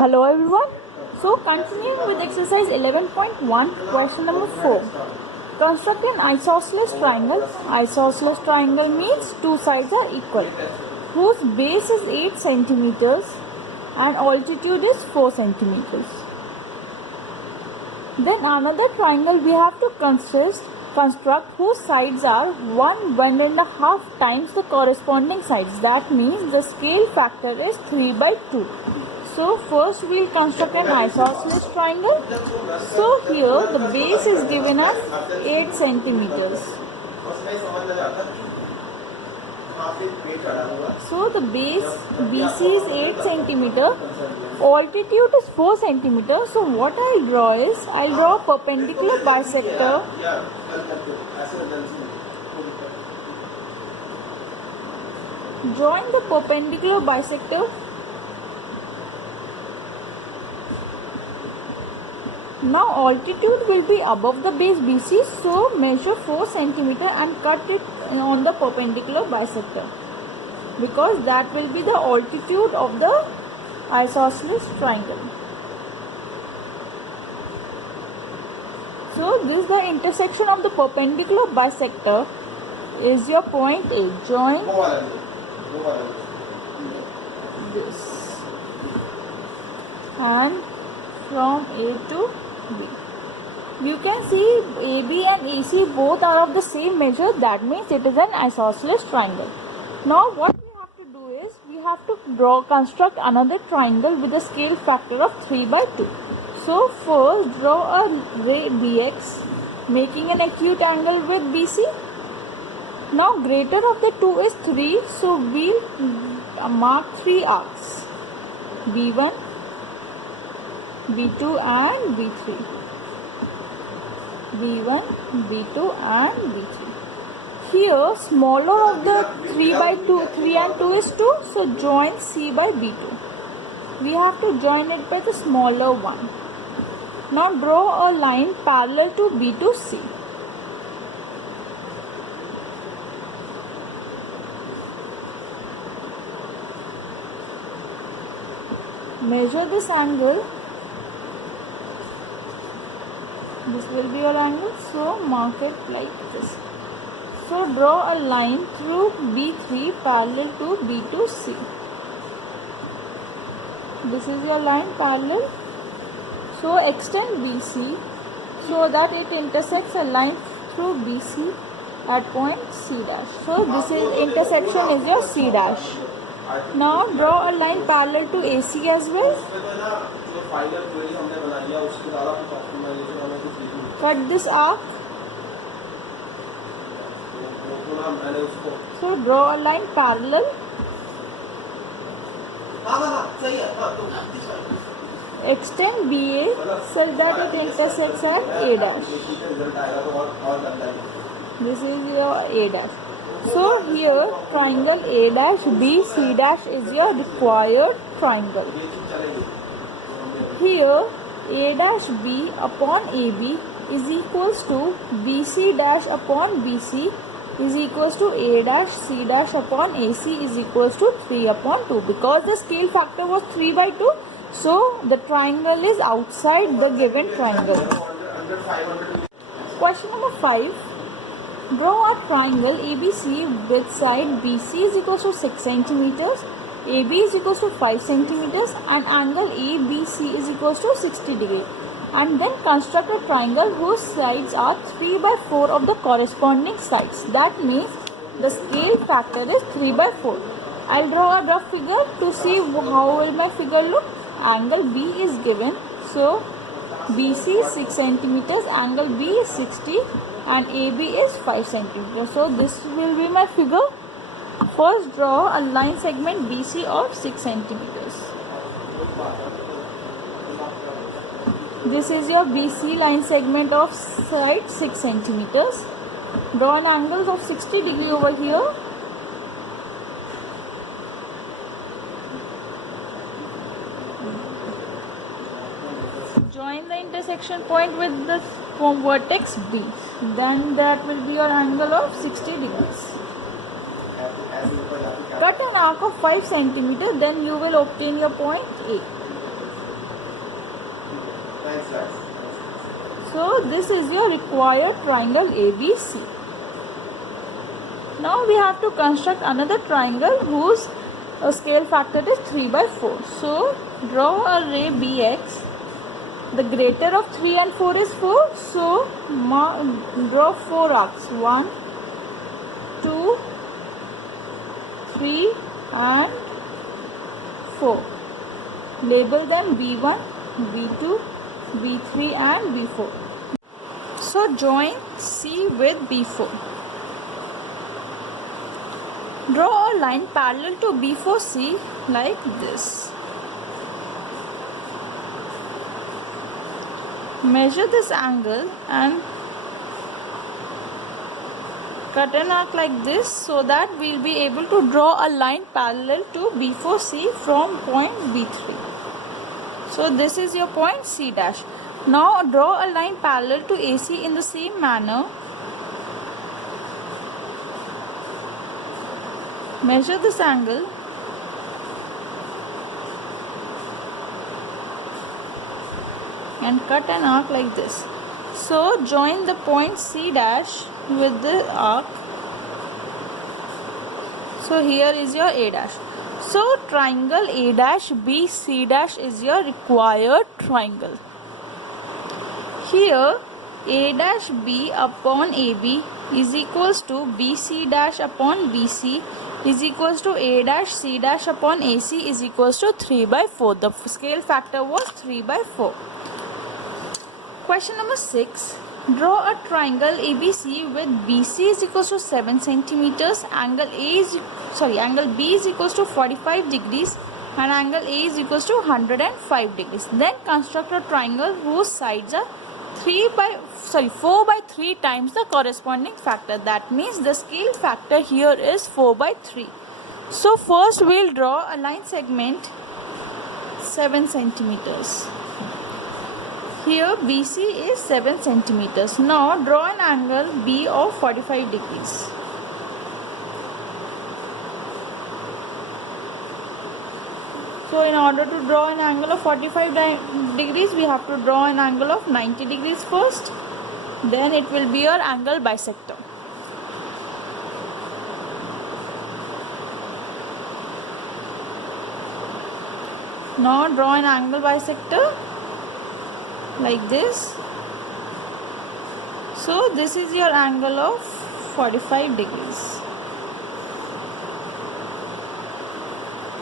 Hello everyone. So continuing with exercise 11.1, question number 4. Construct an isosceles triangle. Isosceles triangle means two sides are equal, whose base is 8 centimeters and altitude is 4 centimeters. Then another triangle we have to construct whose sides are 1.5 times the corresponding sides. That means the scale factor is 3/2. So first we will construct an isosceles triangle. So here the base is given as 8 centimeters. So the base BC is 8 centimeter. Altitude is 4 centimeter. So what I'll draw is, I'll draw a perpendicular bisector. Drawing the perpendicular bisector. Now altitude will be above the base BC, so measure 4 centimeter and cut it on the perpendicular bisector, because that will be the altitude of the isosceles triangle. So this is the intersection of the perpendicular bisector is your point A. Join this and from A to B. You can see AB and AC both are of the same measure. That means it is an isosceles triangle. Now what we have to do is, we have to construct another triangle with a scale factor of 3/2. So first draw a ray BX making an acute angle with BC. Now greater of the two is 3, so we'll mark 3 arcs, B1, B2 and B3. B1, B2 and B3. Here smaller of the 3 and 2 is 2, so join C by B2. We have to join it by the smaller one. Now draw a line parallel to B to C. Measure this angle. This will be your angle, so mark it like this. So draw a line through B3 parallel to B to C. This is your line parallel. So extend BC so that it intersects a line through BC at point C dash. So this is intersection is your C dash. Now draw a line parallel to AC as well. Cut this arc. So draw a line parallel. Extend BA such that it intersects at A dash. This is your A dash. So here triangle A dash B C dash is your required triangle. Here A dash B upon AB is equals to BC dash upon BC is equals to A dash C dash upon AC is equals to 3/2. Because the scale factor was 3/2, so the triangle is outside the given triangle. Question number 5. Draw a triangle ABC with side BC is equals to 6 centimeters, AB is equals to 5 centimeters and angle ABC is equals to 60 degrees. And then construct a triangle whose sides are 3/4 of the corresponding sides. That means the scale factor is 3/4. I'll draw a rough figure to see how will my figure look. Angle B is given. So BC is 6 centimeters, angle B is 60 and AB is 5 centimeters. So this will be my figure. First draw a line segment BC of 6 centimeters. This is your BC line segment of side 6 centimeters. Draw an angle of 60 degree over here. Join the intersection point with the vertex B. Then that will be your angle of 60 degrees. Cut an arc of 5 cm, then you will obtain your point A. So this is your required triangle ABC. Now we have to construct another triangle whose scale factor is 3 by 4. So draw a ray BX. The greater of 3 and 4 is 4. So draw 4 arcs. 1, 2, 3 and 4. Label them B1, B2, B3 and B4. So join C with B4. Draw a line parallel to B4C like this. Measure this angle and cut an arc like this so that we will be able to draw a line parallel to B4C from point B3. So this is your point C dash. Now draw a line parallel to AC in the same manner. Measure this angle and cut an arc like this. So join the point C dash with the arc. So here is your A dash. So triangle A dash B C dash is your required triangle. Here A dash B upon AB is equals to BC dash upon BC is equals to A dash C dash upon AC is equals to 3 by 4. The scale factor was 3 by 4. Question number 6. Draw a triangle ABC with BC is equals to 7 centimeters. Angle B is equals to 45 degrees and angle A is equals to 105 degrees. Then construct a triangle whose sides are 4 by 3 times the corresponding factor. That means the scale factor here is 4 by 3. So first we will draw a line segment 7 centimeters. Here BC is 7 centimeters. Now draw an angle B of 45 degrees. So in order to draw an angle of 45 degrees, we have to draw an angle of 90 degrees first. Then it will be your angle bisector. Now draw an angle bisector like this. So this is your angle of 45 degrees.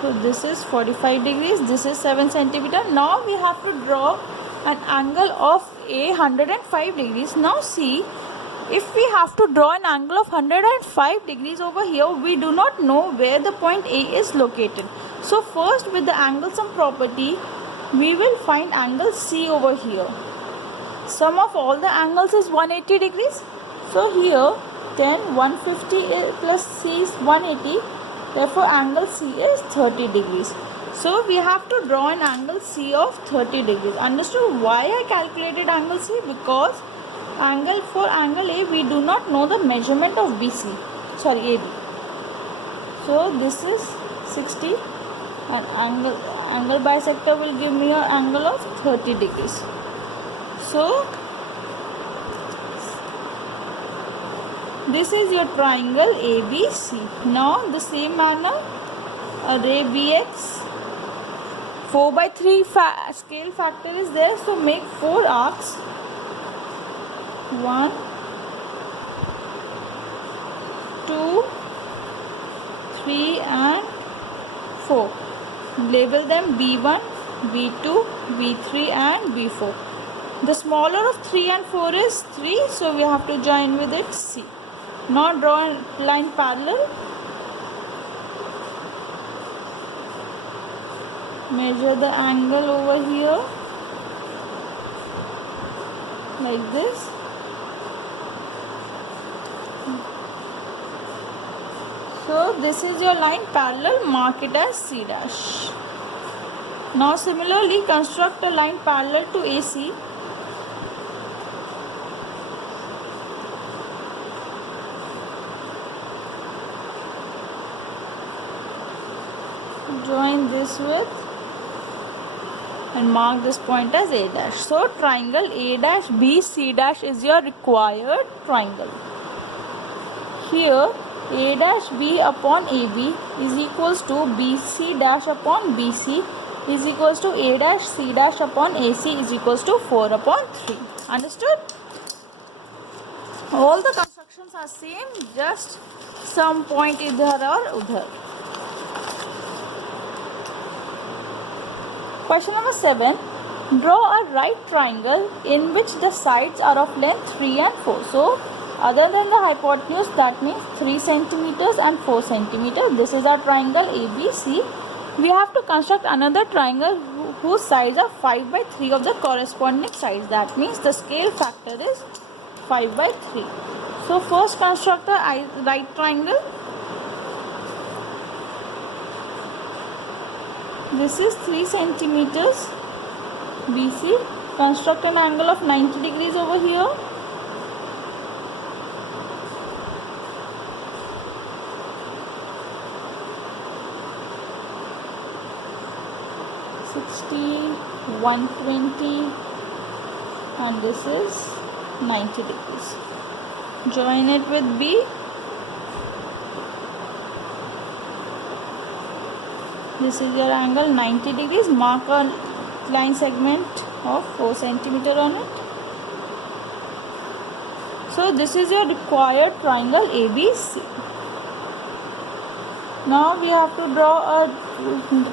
So this is 45 degrees, this is 7 centimeter. Now we have to draw an angle of A 105 degrees. Now see, if we have to draw an angle of 105 degrees over here, we do not know where the point A is located. So first with the angle sum property, we will find angle C over here. Sum of all the angles is 180 degrees. So here 10, 150 plus C is 180. Therefore angle C is 30 degrees. So we have to draw an angle C of 30 degrees. Understood why I calculated angle C? Because for angle A we do not know the measurement of AB. So this is 60 and angle bisector will give me an angle of 30 degrees. So this is your triangle ABC. Now the same manner, a ray BX, 4 by 3 scale factor is there. So make 4 arcs. 1, 2, 3 and 4. Label them B1, B2, B3 and B4. The smaller of 3 and 4 is 3. So we have to join with it C. Now draw a line parallel. Measure the angle over here like this. So this is your line parallel, mark it as C dash. Now similarly construct a line parallel to AC. Join this with and mark this point as A dash. So triangle A dash B C dash is your required triangle. Here A dash B upon AB is equals to BC dash upon BC is equals to A dash C dash upon AC is equals to 4 upon 3. Understood? All the constructions are same, just some point idhar or udhar. Question number 7. Draw a right triangle in which the sides are of length 3 and 4. So, other than the hypotenuse, that means 3 centimeters and 4 centimeters. This is our triangle ABC. We have to construct another triangle whose sides are 5 by 3 of the corresponding sides. That means the scale factor is 5 by 3. So, first construct a right triangle. This is 3 centimeters BC. Construct an angle of 90 degrees over here. $60, $120, and this is 90 degrees. Join it with B. This is your angle 90 degrees. Mark a line segment of 4 centimeter on it. So this is your required triangle ABC. Now we have to draw a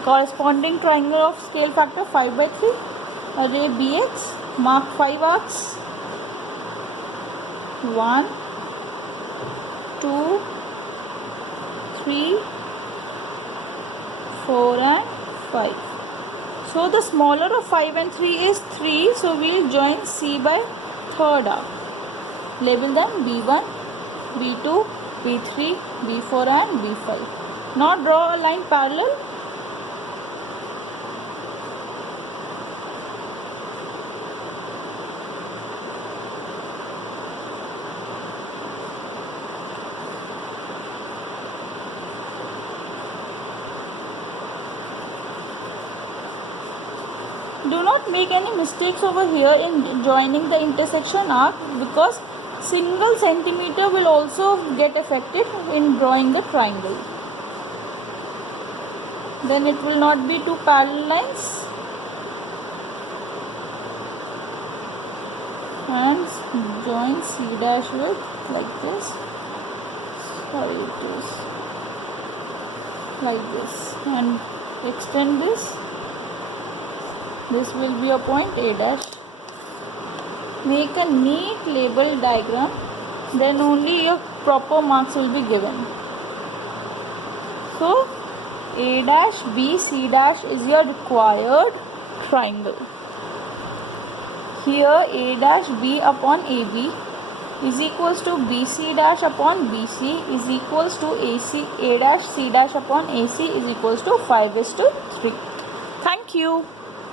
corresponding triangle of scale factor 5 by 3. Array BX. Mark 5 arcs. 1, 2, 3, 4 and 5. So the smaller of 5 and 3 is 3. So we will join C by third arc. Label them B1, B2, B3, B4 and B5. Now draw a line parallel. Do not make any mistakes over here in joining the intersection arc, because single centimeter will also get affected in drawing the triangle. Then it will not be two parallel lines, and join C dash with like this. Sorry, it is like this, and extend this. This will be a point A dash. Make a neat label diagram, then only your proper marks will be given. So, A dash B C dash is your required triangle. Here A dash B upon AB is equals to BC dash upon BC is equals to A dash C dash upon AC is equals to 5:3. Thank you.